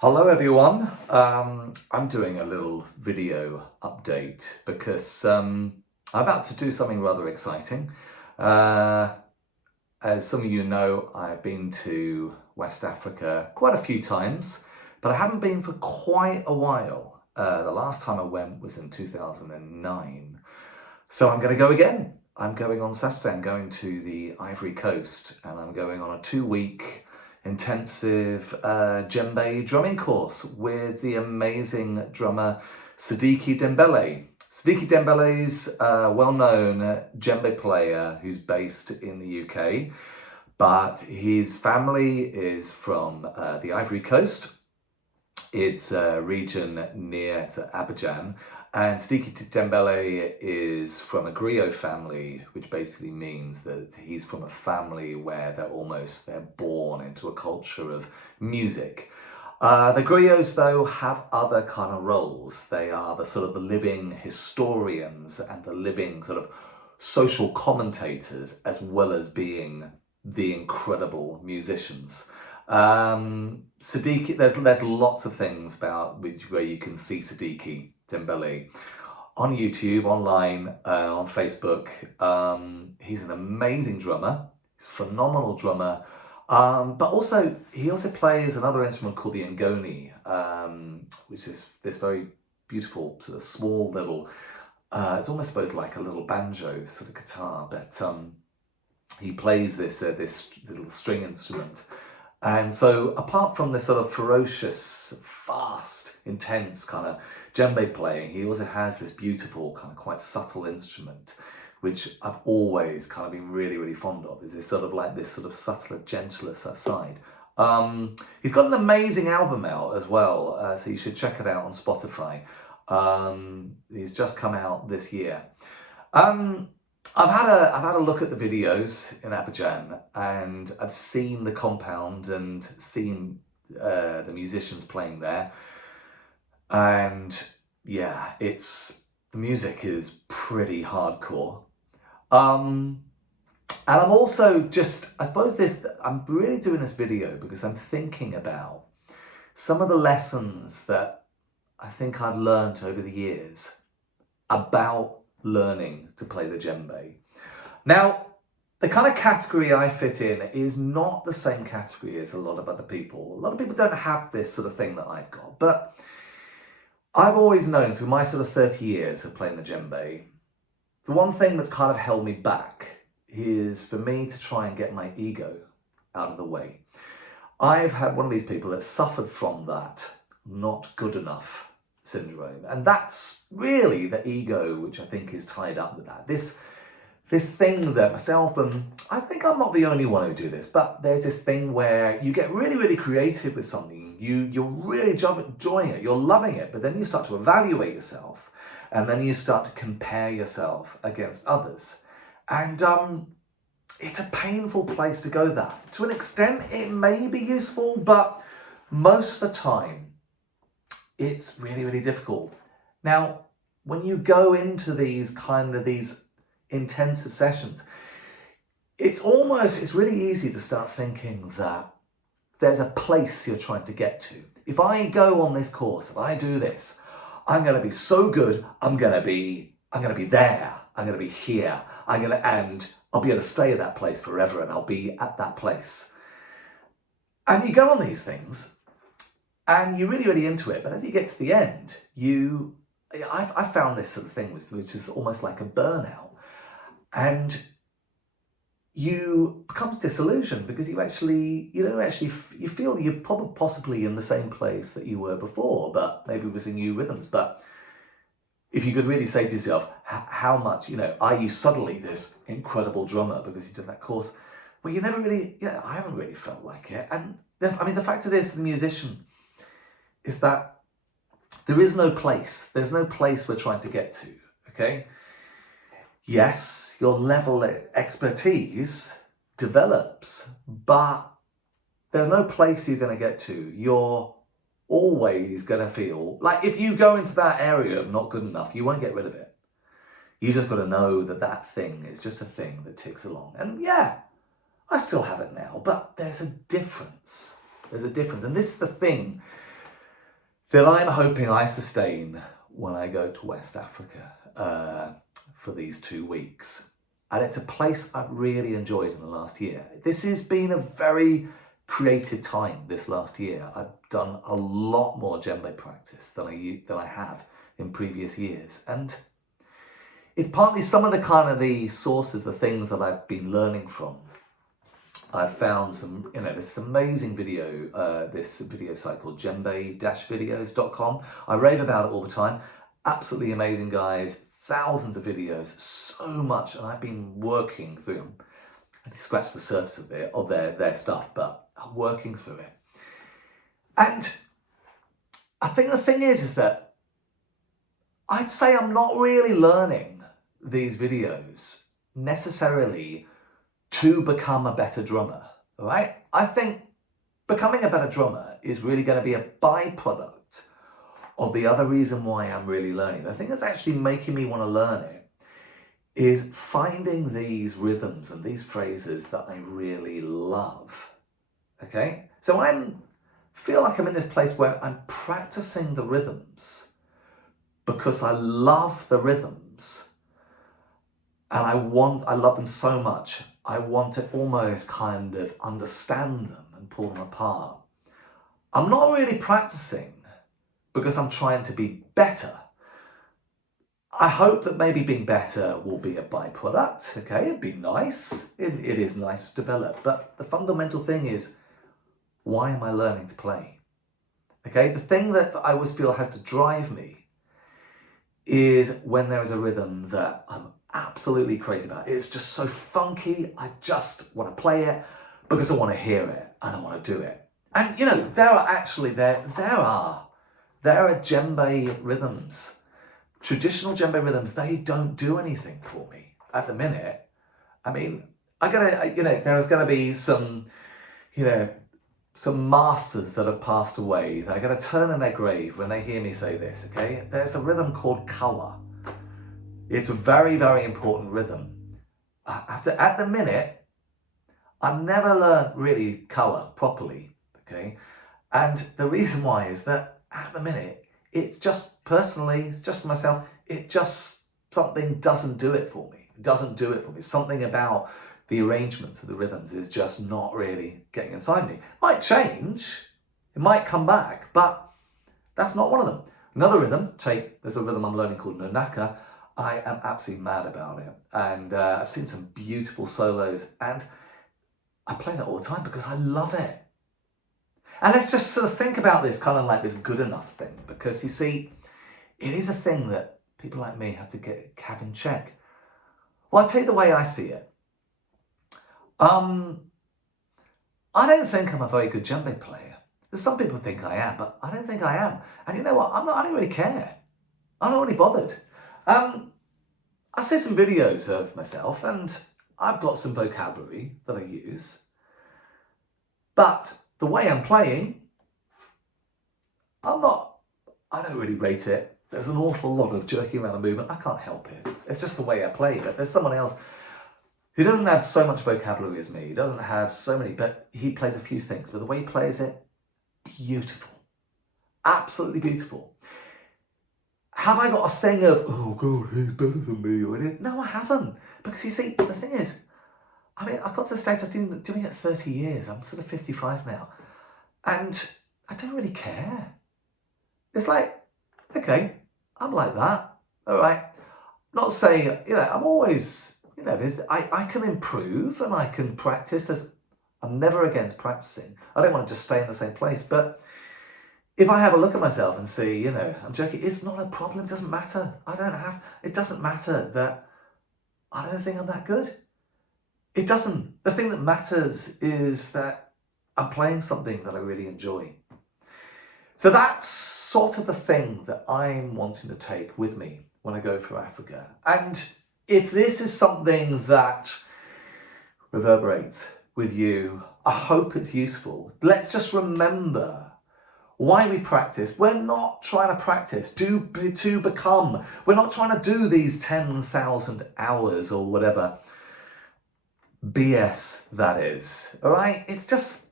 Hello everyone, I'm doing a little video update because I'm about to do something rather exciting. As some of you know, I've been to West Africa quite a few times, but I haven't been for quite a while. The last time I went was in 2009. So I'm going to go again. I'm going on Saturday. I'm going to the Ivory Coast and I'm going on a 2-week intensive djembe drumming course with the amazing drummer Sidiki Dembele. Sidiki Dembele's a well-known djembe player who's based in the UK, but his family is from the Ivory Coast. It's a region near to Abidjan, and Sidiki Dembele is from a griot family, which basically means that he's from a family where they're born into a culture of music. The griots, though, have other kind of roles. They are the sort of the living historians and the living sort of social commentators, as well as being the incredible musicians. Sidiki, there's lots of things about where you can see Sidiki Dembele on YouTube, online, on Facebook. He's an amazing drummer. He's a phenomenal drummer. But he also plays another instrument called the ngoni, which is this very beautiful sort of small little. It's almost supposed like a little banjo sort of guitar, but he plays this little string instrument. And so apart from this sort of ferocious, fast, intense kind of djembe playing, he also has this beautiful kind of quite subtle instrument, which I've always kind of been really, really fond of, is this sort of subtler, gentler side. He's got an amazing album out as well, so you should check it out on Spotify. He's just come out this year. I've had a look at the videos in Abidjan, and I've seen the compound and seen the musicians playing there. And yeah, the music is pretty hardcore. And I'm also I'm really doing this video because I'm thinking about some of the lessons that I think I've learned over the years about learning to play the djembe. Now, the kind of category I fit in is not the same category as a lot of other people. A lot of people don't have this sort of thing that I've got, but I've always known through my sort of 30 years of playing the djembe, the one thing that's kind of held me back is for me to try and get my ego out of the way. I've had one of these people that suffered from that not good enough syndrome. And that's really the ego, which I think is tied up with that. This thing that myself, and I think I'm not the only one who do this, but there's this thing where you get really, really creative with something. You're really enjoying it, you're loving it, but then you start to evaluate yourself, and then you start to compare yourself against others. And it's a painful place to go there. To an extent, it may be useful, but most of the time, it's really, really difficult. Now, when you go into these intensive sessions, it's really easy to start thinking that there's a place you're trying to get to. If I go on this course, if I do this, I'm going to be so good. I'm going to be there. I'm going to be here. And I'll be able to stay at that place forever, and I'll be at that place. And you go on these things, and you're really, really into it. But as you get to the end, I found this sort of thing which is almost like a burnout. And you become disillusioned because you feel you're probably possibly in the same place that you were before, but maybe with some new rhythms. But if you could really say to yourself, how much, are you suddenly this incredible drummer because you did that course? Well, you never really, I haven't really felt like it. And the fact of this, the musician, is that there is no place. There's no place we're trying to get to, okay? Yes, your level of expertise develops, but there's no place you're going to get to. You're always going to feel like if you go into that area of not good enough, you won't get rid of it. You just got to know that thing is just a thing that ticks along. And yeah, I still have it now, but there's a difference. There's a difference. And this is the thing that I'm hoping I sustain when I go to West Africa for these 2 weeks. And it's a place I've really enjoyed in the last year. This has been a very creative time this last year. I've done a lot more djembe practice than I have in previous years. And it's partly some of the sources, the things that I've been learning from. I've found some, this amazing video, this video site called djembe-videos.com. I rave about it all the time. Absolutely amazing guys, thousands of videos, so much, and I've been working through them. I scratched the surface of their stuff, but I'm working through it. And I think the thing is that I'd say I'm not really learning these videos necessarily to become a better drummer, all right? I think becoming a better drummer is really going to be a byproduct of the other reason why I'm really learning. The thing that's actually making me want to learn it is finding these rhythms and these phrases that I really love, okay? So I feel like I'm in this place where I'm practicing the rhythms because I love the rhythms and I love them so much. I want to almost kind of understand them and pull them apart. I'm not really practicing because I'm trying to be better. I hope that maybe being better will be a byproduct, okay? It'd be nice. It is nice to develop. But the fundamental thing is, why am I learning to play? Okay, the thing that I always feel has to drive me is when there is a rhythm that I'm absolutely crazy about. It's just so funky. I just want to play it because I want to hear it and I want to do it. And there are djembe rhythms, traditional djembe rhythms. They don't do anything for me at the minute. I mean, there's gonna be some masters that have passed away. They're gonna turn in their grave when they hear me say this. Okay, there's a rhythm called kawa. It's a very, very important rhythm. At the minute, I've never learned really kawa properly, okay? And the reason why is that at the minute, it's just for myself, something doesn't do it for me. It doesn't do it for me. Something about the arrangements of the rhythms is just not really getting inside me. It might change, it might come back, but that's not one of them. Another rhythm, there's a rhythm I'm learning called nonaka. I am absolutely mad about it. And I've seen some beautiful solos and I play that all the time because I love it. And let's just sort of think about this kind of like this good enough thing, because you see, it is a thing that people like me have to have in check. Well, I'll tell you the way I see it. I don't think I'm a very good djembe player. Some people think I am, but I don't think I am. And you know what? I don't really care. I'm not really bothered. I see some videos of myself and I've got some vocabulary that I use, but the way I'm playing, I don't really rate it. There's an awful lot of jerking around the movement. I can't help it. It's just the way I play. But there's someone else who doesn't have so much vocabulary as me. He doesn't have so many, but he plays a few things. But the way he plays it, beautiful. Absolutely beautiful. Have I got a thing of, oh God, he's better than me? Or no, I haven't. Because you see, the thing is, I got to the stage I've been doing it 30 years. I'm sort of 55 now. And I don't really care. It's like, okay, I'm like that. All right. Not saying, I'm always, I can improve and I can practice. I'm never against practicing. I don't want to just stay in the same place. But if I have a look at myself and see, I'm joking, it's not a problem. It doesn't matter. It doesn't matter that I don't think I'm that good. It doesn't. The thing that matters is that I'm playing something that I really enjoy. So that's sort of the thing that I'm wanting to take with me when I go through Africa. And if this is something that reverberates with you, I hope it's useful. Let's just remember why we practice. We're not trying to practice to become. We're not trying to do these 10,000 hours or whatever BS that is. All right? It's just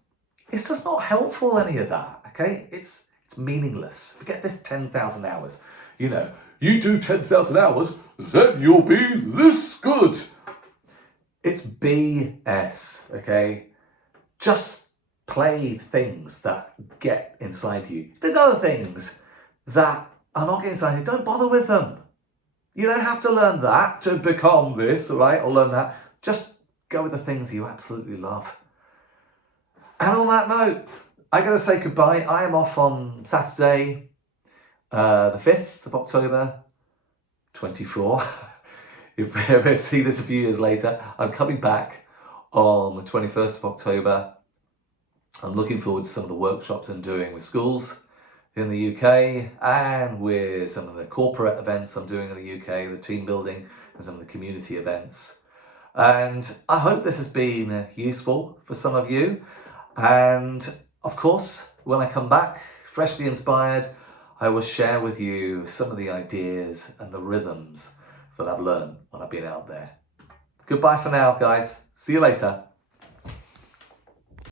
not helpful, any of that. Okay? It's It's meaningless. Forget this 10,000 hours. You know, you do 10,000 hours, then you'll be this good. It's BS, okay? Just play things that get inside you. There's other things that are not getting inside you. Don't bother with them. You don't have to learn that to become this, all right? Or learn that. Just go with the things you absolutely love. And on that note, I got to say goodbye. I am off on Saturday, the 5th of October, 24. If we ever see this a few years later, I'm coming back on the 21st of October. I'm looking forward to some of the workshops I'm doing with schools in the UK and with some of the corporate events I'm doing in the UK, the team building and some of the community events. And I hope this has been useful for some of you. And of course, when I come back, freshly inspired, I will share with you some of the ideas and the rhythms that I've learned when I've been out there. Goodbye for now, guys. See you later.